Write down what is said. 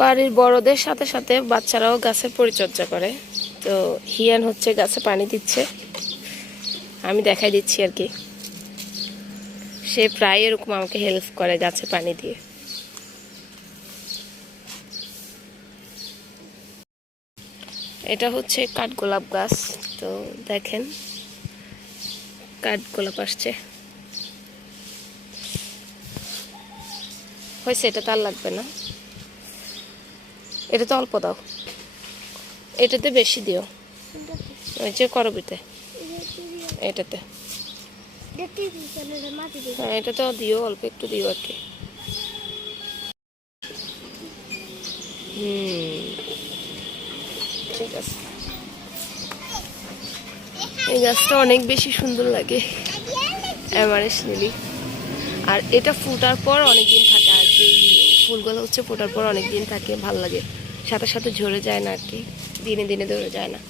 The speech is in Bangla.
বাড়ির বড়দের সাথে সাথে বাচ্চারাও গাছের পরিচর্যা করে। তো হিয়ান হচ্ছে গাছে পানি দিচ্ছে, আমি দেখাই দিচ্ছি আর কি। সে প্রায় এরকম আমাকে হেল্প করে গাছে পানি দিয়ে। এটা হচ্ছে কাঠগোলাপ গাছ। তো দেখেন কাঠগোলাপ আসছে, হয়েছে। এটা তার লাগবে না, এটা তো অল্প দাও, এটাতে বেশি দিও। ওই যে করবিতে, এটাতে, হ্যাঁ এটাতেও দিও, অল্প একটু দিও আর কি। ঠিক আছে। এই গাছটা অনেক বেশি সুন্দর লাগে, অ্যামারেস লিলি। আর এটা ফোটার পর অনেকদিন থাকে, আর যে ফুলগুলো হচ্ছে ফোটার পর অনেকদিন থাকে, ভাল লাগে, সাথে সাথে ঝরে যায় না আর কি, দিনে দিনে ধরে যায় না।